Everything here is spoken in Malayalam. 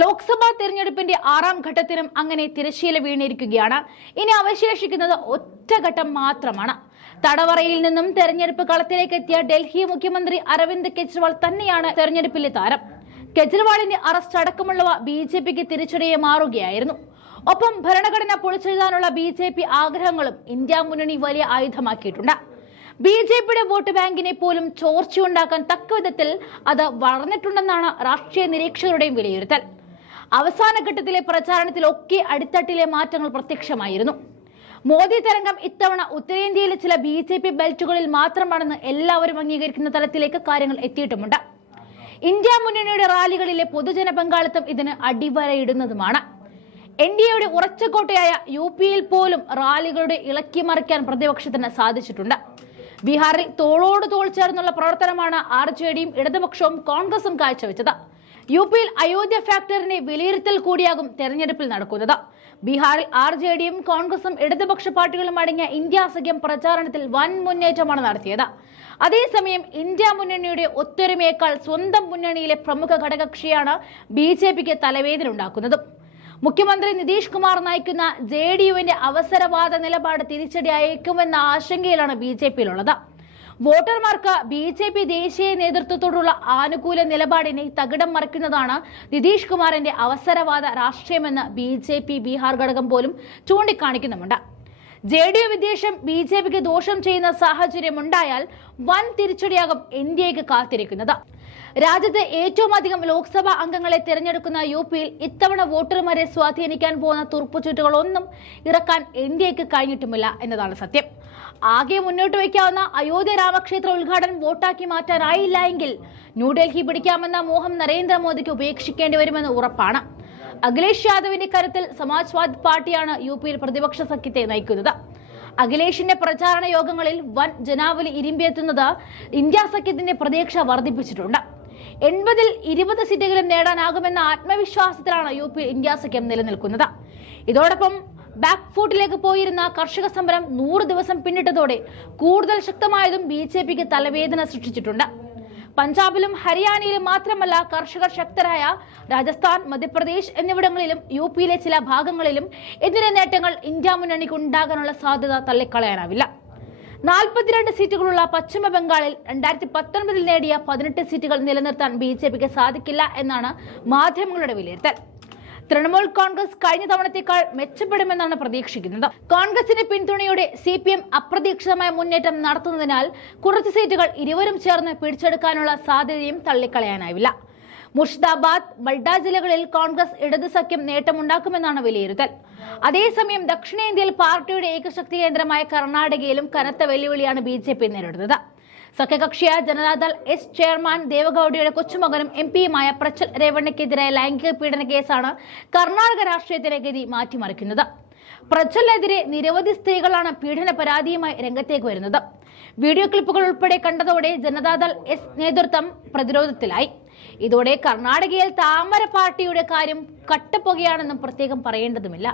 ലോക്സഭാ തെരഞ്ഞെടുപ്പിന്റെ 6ാം ഘട്ടത്തിനും അങ്ങനെ തിരശ്ശീല വീണിരിക്കുകയാണ്. ഇനി അവശേഷിക്കുന്നത് ഒറ്റഘട്ടം മാത്രമാണ്. തടവറയിൽ നിന്നും തെരഞ്ഞെടുപ്പ് കളത്തിലേക്ക് എത്തിയ ഡൽഹി മുഖ്യമന്ത്രി അരവിന്ദ് കെജ്രിവാൾ തന്നെയാണ് തെരഞ്ഞെടുപ്പിലെ താരം. കെജ്രിവാളിന്റെ അറസ്റ്റ് അടക്കമുള്ളവ ബിജെപിക്ക് തിരിച്ചടിയെ മാറുകയായിരുന്നു. ഒപ്പം ഭരണഘടന പൊളിച്ചെഴുതാനുള്ള ബിജെപി ആഗ്രഹങ്ങളും ഇന്ത്യ മുന്നണി വലിയ ആയുധമാക്കിയിട്ടുണ്ട്. ബിജെപിയുടെ വോട്ട് ബാങ്കിനെ പോലും ചോർച്ചയുണ്ടാക്കാൻ തക്കവിധത്തിൽ അത് വളർന്നിട്ടുണ്ടെന്നാണ് രാഷ്ട്രീയ നിരീക്ഷകരുടെയും വിലയിരുത്തൽ. അവസാന ഘട്ടത്തിലെ പ്രചാരണത്തിലൊക്കെ അടിത്തട്ടിലെ മാറ്റങ്ങൾ പ്രത്യക്ഷമായിരുന്നു. മോദി തരംഗം ഇത്തവണ ഉത്തരേന്ത്യയിലെ ചില ബിജെപി ബെൽറ്റുകളിൽ മാത്രമാണെന്ന് എല്ലാവരും അംഗീകരിക്കുന്ന തലത്തിലേക്ക് കാര്യങ്ങൾ എത്തിയിട്ടുമുണ്ട്. ഇന്ത്യ മുന്നണിയുടെ റാലികളിലെ പൊതുജന പങ്കാളിത്തം ഇതിന് അടിവരയിടുന്നതുമാണ്. എൻഡിഎയുടെ ഉറച്ചക്കോട്ടയായ യുപിയിൽ പോലും റാലികളുടെ ഇളക്കിമറിക്കാൻ പ്രതിപക്ഷത്തിന് സാധിച്ചിട്ടുണ്ട്. ബീഹാറിൽ തോളോട് തോൾ ചേർന്നുള്ള പ്രവർത്തനമാണ് ആർജെഡിയും ഇടതുപക്ഷവും കോൺഗ്രസും കാഴ്ചവെച്ചത്. യുപിയിൽ അയോധ്യ ഫാക്ടറിന്റെ വിലയിരുത്തൽ കൂടിയാകും തെരഞ്ഞെടുപ്പിൽ നടക്കുന്നത്. ബീഹാറിൽ ആർജെഡിയും കോൺഗ്രസും ഇടതുപക്ഷ പാർട്ടികളും അടങ്ങിയ ഇന്ത്യ സഖ്യം പ്രചാരണത്തിൽ വൻ മുന്നേറ്റമാണ് നടത്തിയത്. അതേസമയം ഇന്ത്യ മുന്നണിയുടെ ഒത്തൊരുമയേക്കാൾ സ്വന്തം മുന്നണിയിലെ പ്രമുഖ ഘടകകക്ഷിയാണ് ബിജെപിക്ക് തലവേദന ഉണ്ടാക്കുന്നത്. മുഖ്യമന്ത്രി നിതീഷ് കുമാർ നയിക്കുന്ന ജെഡിയുവിന്റെ അവസരവാദ നിലപാട് തിരിച്ചടിയായേക്കുമെന്ന ആശങ്കയിലാണ് ബിജെപിയിലുള്ളത്. വോട്ടർമാർക്ക് ബിജെപി ദേശീയ നേതൃത്വത്തോടുള്ള ആനുകൂല നിലപാടിനെ തകിടം മറിക്കുന്നതാണ് നിതീഷ് കുമാറിന്റെ അവസരവാദ രാഷ്ട്രീയമെന്ന് ബിജെപി ബീഹാർ ഘടകം പോലും ചൂണ്ടിക്കാണിക്കുന്നുമുണ്ട്. ജെഡിയു വിദ്വേഷം ബിജെപിക്ക് ദോഷം ചെയ്യുന്ന സാഹചര്യമുണ്ടായാൽ വൻ തിരിച്ചടിയാകും എൻഡിഎക്ക് കാത്തിരിക്കുന്നത്. രാജ്യത്ത് ഏറ്റവും അധികം ലോക്സഭാ അംഗങ്ങളെ തിരഞ്ഞെടുക്കുന്ന യുപിയിൽ ഇത്തവണ വോട്ടർമാരെ സ്വാധീനിക്കാൻ പോകുന്ന തുറപ്പുചീട്ടുകളൊന്നും ഇറക്കാൻ എൻഡിഎക്ക് കഴിഞ്ഞിട്ടുമില്ല എന്നതാണ് സത്യം. ആകെ മുന്നോട്ട് വയ്ക്കാവുന്ന അയോധ്യ രാമക്ഷേത്ര ഉദ്ഘാടനം വോട്ടാക്കി മാറ്റാനായില്ല എങ്കിൽ ന്യൂഡൽഹി പിടിക്കാമെന്ന മോഹം നരേന്ദ്രമോദിക്ക് ഉപേക്ഷിക്കേണ്ടി വരുമെന്ന് ഉറപ്പാണ്. അഖിലേഷ് യാദവിന്റെ കരുത്തിൽ സമാജ്വാദി പാർട്ടിയാണ് യുപിയിൽ പ്രതിപക്ഷ സഖ്യത്തെ നയിക്കുന്നത്. അഖിലേഷിന്റെ പ്രചാരണ യോഗങ്ങളിൽ വൻ ജനാവലി ഇരിമ്പെത്തുന്നത് ഇന്ത്യ സഖ്യത്തിന്റെ പ്രതീക്ഷ വർദ്ധിപ്പിച്ചിട്ടുണ്ട്. 80ൽ 20 സീറ്റുകളും നേടാനാകുമെന്ന ആത്മവിശ്വാസത്തിലാണ് യുപി ഇന്ത്യ സഖ്യം നിലനിൽക്കുന്നത്. ഇതോടൊപ്പം ബാക്ക് ഫുട്ടിലേക്ക് പോയിരുന്ന കർഷക സമരം 100 ദിവസം പിന്നിട്ടതോടെ കൂടുതൽ ശക്തമായതും ബിജെപിക്ക് തലവേദന സൃഷ്ടിച്ചിട്ടുണ്ട്. പഞ്ചാബിലും ഹരിയാനയിലും മാത്രമല്ല, കർഷകർ ശക്തരായ രാജസ്ഥാൻ, മധ്യപ്രദേശ് എന്നിവിടങ്ങളിലും യുപിയിലെ ചില ഭാഗങ്ങളിലും ഇതിന്റെ നേട്ടങ്ങൾ ഇന്ത്യ മുന്നണിക്ക് ഉണ്ടാകാനുള്ള സാധ്യത തള്ളിക്കളയാനാവില്ല. 42 സീറ്റുകളുള്ള പശ്ചിമ ബംഗാളിൽ 2019 നേടിയ 18 സീറ്റുകൾ നിലനിർത്താൻ ബിജെപിക്ക് സാധിക്കില്ല എന്നാണ് മാധ്യമങ്ങളുടെ വിലയിരുത്തൽ. തൃണമൂൽ കോൺഗ്രസ് കഴിഞ്ഞ തവണത്തേക്കാൾ മെച്ചപ്പെടുമെന്നാണ് പ്രതീക്ഷിക്കുന്നത്. കോൺഗ്രസിന്റെ പിന്തുണയോടെ സിപിഎം അപ്രതീക്ഷിതമായ മുന്നേറ്റം നടത്തുന്നതിനാൽ കുറച്ച് സീറ്റുകൾ ഇരുവരും ചേർന്ന് പിടിച്ചെടുക്കാനുള്ള സാധ്യതയും തള്ളിക്കളയാനാവില്ല. മുർഷിദാബാദ്, ബൾഡ ജില്ലകളിൽ കോൺഗ്രസ് ഇടതു സഖ്യം നേട്ടമുണ്ടാക്കുമെന്നാണ് വിലയിരുത്തൽ. അതേസമയം ദക്ഷിണേന്ത്യയിൽ പാർട്ടിയുടെ ഏകശക്തി കേന്ദ്രമായ കർണാടകയിലും കനത്ത വെല്ലുവിളിയാണ് ബിജെപി നേരിടുന്നത്. സഖ്യകക്ഷിയായ ജനതാദൾ എസ് ചെയർമാൻ ദേവഗൌഡയുടെ കൊച്ചുമകനും എംപിയുമായ പ്രജ്വൽ രേവണ്ണയ്ക്കെതിരായ ലൈംഗിക പീഡന കേസാണ് കർണാടക രാഷ്ട്രീയത്തിലെ ഗതി മാറ്റിമറിക്കുന്നത്. പ്രജ്വലിനെതിരെ നിരവധി സ്ത്രീകളാണ് പീഡന പരാതിയുമായി രംഗത്തേക്ക് വരുന്നത്. വീഡിയോ ക്ലിപ്പുകൾ ഉൾപ്പെടെ കണ്ടതോടെ ജനതാദൾ എസ് നേതൃത്വം പ്രതിരോധത്തിലായി. ഇതോടെ കർണാടകയിൽ താമര പാർട്ടിയുടെ കാര്യം കട്ടപ്പുകയാണെന്നും പ്രത്യേകം പറയേണ്ടതുമില്ല.